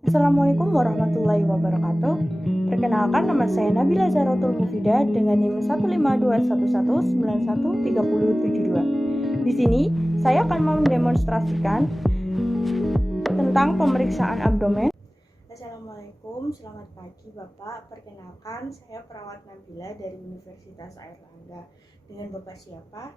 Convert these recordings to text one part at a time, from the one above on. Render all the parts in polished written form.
Assalamualaikum warahmatullahi wabarakatuh. Perkenalkan, nama saya Nabila Zaratul Mufida dengan NIM 15211913072. Di sini saya akan mendemonstrasikan tentang pemeriksaan abdomen. Assalamualaikum, selamat pagi Bapak. Perkenalkan, saya perawat Nabila dari Universitas Airlangga. Dengan Bapak siapa?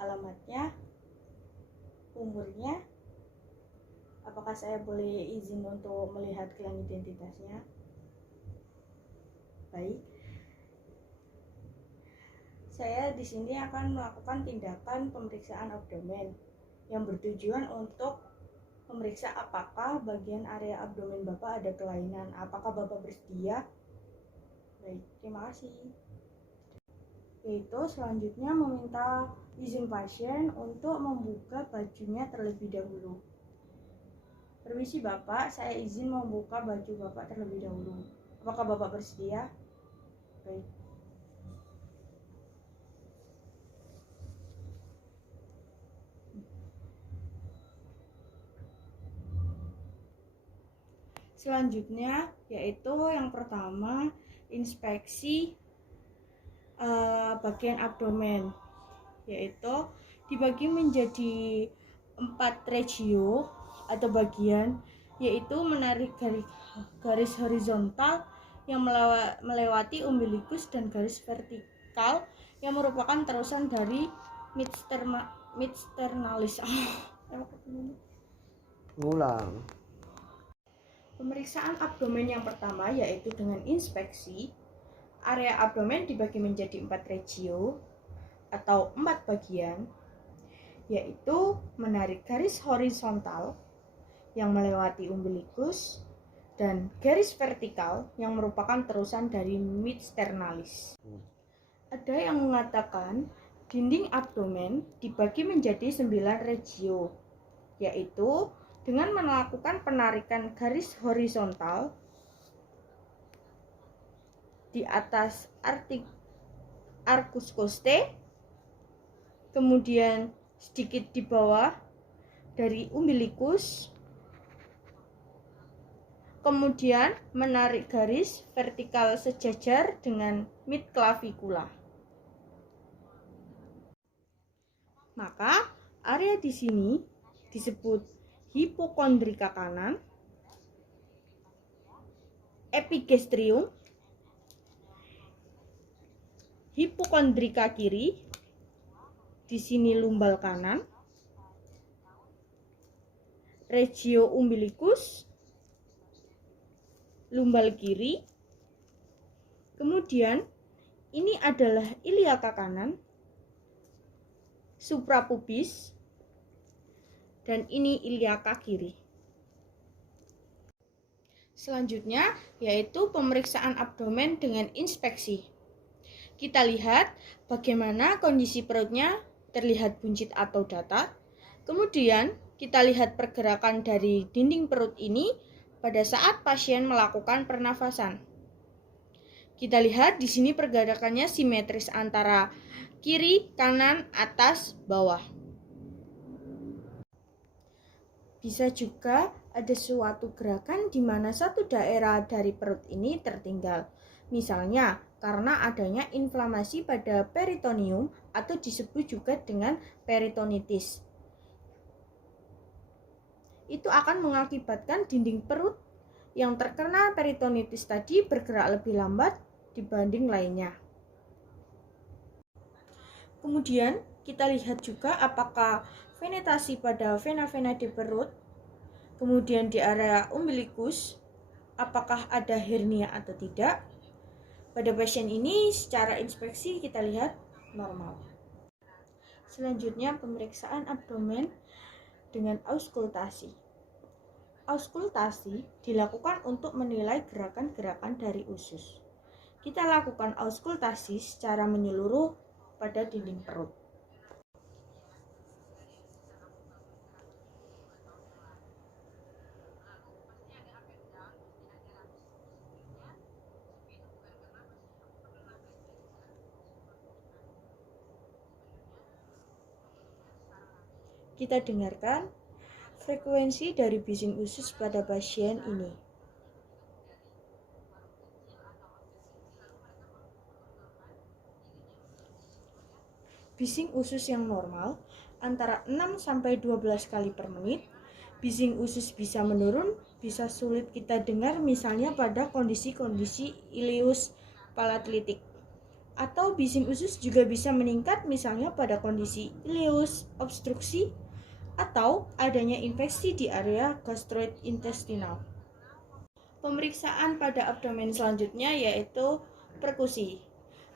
Alamatnya? Umurnya? Apakah saya boleh izin untuk melihat gelang identitasnya? Baik. Saya di sini akan melakukan tindakan pemeriksaan abdomen yang bertujuan untuk memeriksa apakah bagian area abdomen Bapak ada kelainan. Apakah Bapak bersedia? Baik, terima kasih. Yaitu selanjutnya meminta izin pasien untuk membuka bajunya terlebih dahulu. Permisi Bapak, saya izin membuka baju Bapak terlebih dahulu. Apakah Bapak bersedia? Baik. Selanjutnya yaitu yang pertama inspeksi bagian abdomen, yaitu dibagi menjadi 4 regio atau bagian, yaitu menarik garis horizontal yang melewati umbilikus dan garis vertikal yang merupakan terusan dari midsternalis. Ulang. Pemeriksaan abdomen yang pertama yaitu dengan inspeksi. Area abdomen dibagi menjadi 4 regio atau 4 bagian, yaitu menarik garis horizontal yang melewati umbilikus dan garis vertikal yang merupakan terusan dari midsternalis. Ada yang mengatakan dinding abdomen dibagi menjadi 9 regio, yaitu dengan melakukan penarikan garis horizontal di atas arcus costae, kemudian sedikit di bawah dari umbilikus, kemudian menarik garis vertikal sejajar dengan midclavicula. Maka area di sini disebut hipokondrika kanan, epigastrium, hipokondrika kiri, di sini lumbal kanan, regio umbilikus, lumbal kiri, kemudian ini adalah iliaka kanan, suprapubis, dan ini iliaka kiri. Selanjutnya yaitu pemeriksaan abdomen dengan inspeksi. Kita lihat bagaimana kondisi perutnya, terlihat buncit atau datar. Kemudian kita lihat pergerakan dari dinding perut ini pada saat pasien melakukan pernafasan. Kita lihat di sini pergerakannya simetris antara kiri, kanan, atas, bawah. Bisa juga ada suatu gerakan di mana satu daerah dari perut ini tertinggal. Misalnya karena adanya inflamasi pada peritoneum atau disebut juga dengan peritonitis. Itu akan mengakibatkan dinding perut yang terkena peritonitis tadi bergerak lebih lambat dibanding lainnya. Kemudian kita lihat juga apakah venetasi pada vena-vena di perut, kemudian di area umbilikus, apakah ada hernia atau tidak. Pada pasien ini secara inspeksi kita lihat normal. Selanjutnya pemeriksaan abdomen dengan auskultasi. Auskultasi dilakukan untuk menilai gerakan-gerakan dari usus. Kita lakukan auskultasi secara menyeluruh pada dinding perut. Kita dengarkan frekuensi dari bising usus pada pasien ini. Bising usus yang normal antara 6-12 kali per menit. Bising usus bisa menurun, bisa sulit kita dengar misalnya pada kondisi-kondisi ileus palatlitik. Atau bising usus juga bisa meningkat misalnya pada kondisi ileus obstruksi atau adanya infeksi di area gastrointestinal. Pemeriksaan pada abdomen selanjutnya yaitu perkusi.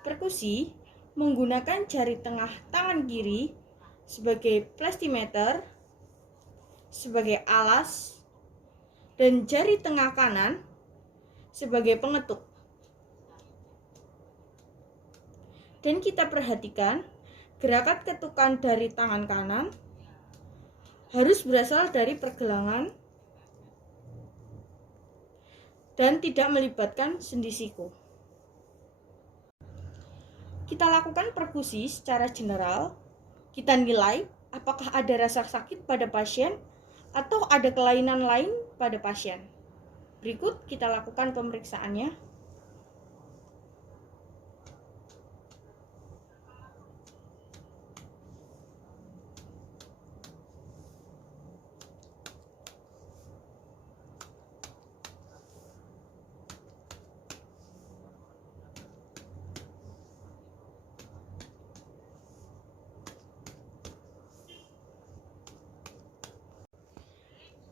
Perkusi menggunakan jari tengah tangan kiri sebagai plestimeter, sebagai alas, dan jari tengah kanan sebagai pengetuk. Dan kita perhatikan gerakan ketukan dari tangan kanan harus berasal dari pergelangan dan tidak melibatkan sendi siku. Kita lakukan perkusi secara general. Kita nilai apakah ada rasa sakit pada pasien atau ada kelainan lain pada pasien. Berikut kita lakukan pemeriksaannya.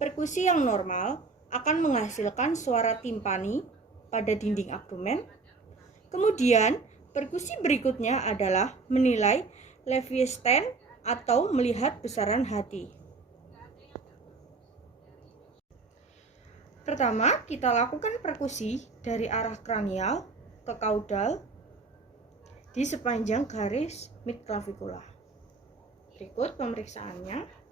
Perkusi yang normal akan menghasilkan suara timpani pada dinding abdomen. Kemudian, perkusi berikutnya adalah menilai Leviathan atau melihat besaran hati. Pertama, kita lakukan perkusi dari arah kranial ke kaudal di sepanjang garis midclavicula. Berikut pemeriksaannya.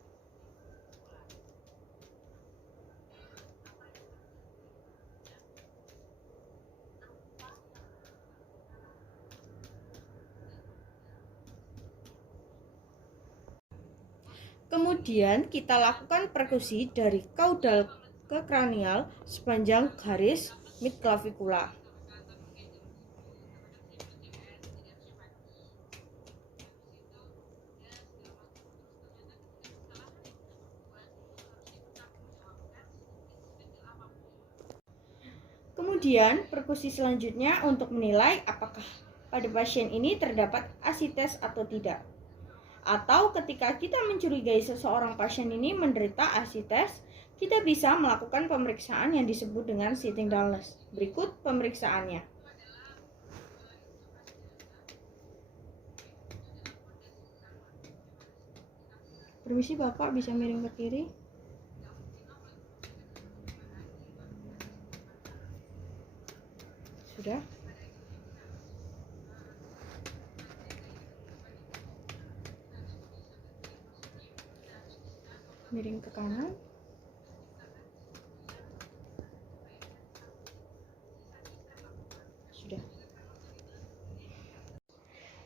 Kemudian kita lakukan perkusi dari kaudal ke kranial sepanjang garis midclavicula. Kemudian perkusi selanjutnya untuk menilai apakah pada pasien ini terdapat asites atau tidak. Atau ketika kita mencurigai seseorang pasien ini menderita asites, kita bisa melakukan pemeriksaan yang disebut dengan sitting dullness. Berikut pemeriksaannya. Permisi Bapak, bisa miring ke kiri? Sudah? Miring ke kanan. Sudah.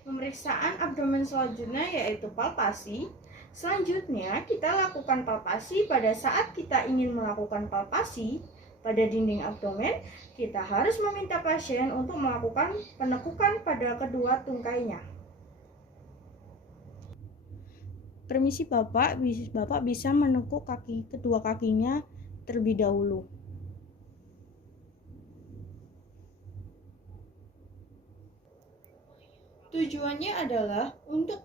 Pemeriksaan abdomen selanjutnya yaitu palpasi. Selanjutnya kita lakukan palpasi pada saat kita ingin melakukan palpasi pada dinding abdomen. Kita harus meminta pasien untuk melakukan penekukan pada kedua tungkainya. Permisi Bapak bisa menekuk kedua kakinya terlebih dahulu. Tujuannya adalah untuk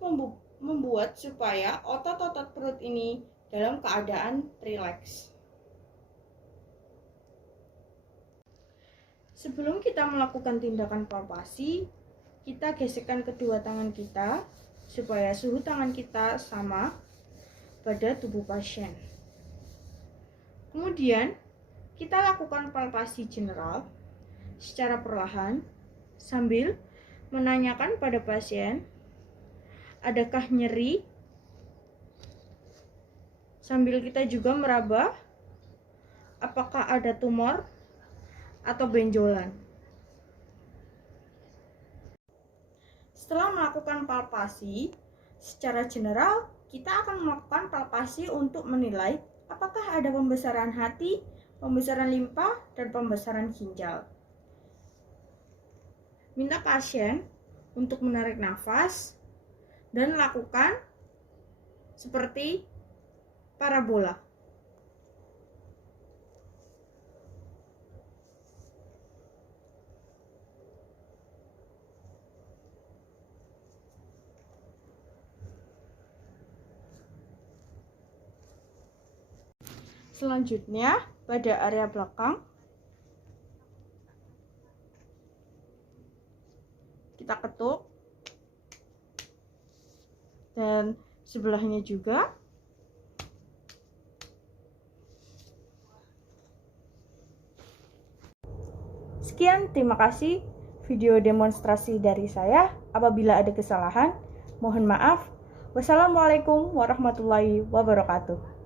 membuat supaya otot-otot perut ini dalam keadaan rileks. Sebelum kita melakukan tindakan palpasi, kita gesekkan kedua tangan kita supaya suhu tangan kita sama pada tubuh pasien. Kemudian, kita lakukan palpasi general secara perlahan sambil menanyakan pada pasien, adakah nyeri? Sambil kita juga meraba apakah ada tumor atau benjolan. Setelah melakukan palpasi, secara general kita akan melakukan palpasi untuk menilai apakah ada pembesaran hati, pembesaran limpa, dan pembesaran ginjal. Minta pasien untuk menarik nafas dan lakukan seperti parabola. Selanjutnya, pada area belakang, kita ketuk, dan sebelahnya juga. Sekian, terima kasih video demonstrasi dari saya. Apabila ada kesalahan, mohon maaf. Wassalamualaikum warahmatullahi wabarakatuh.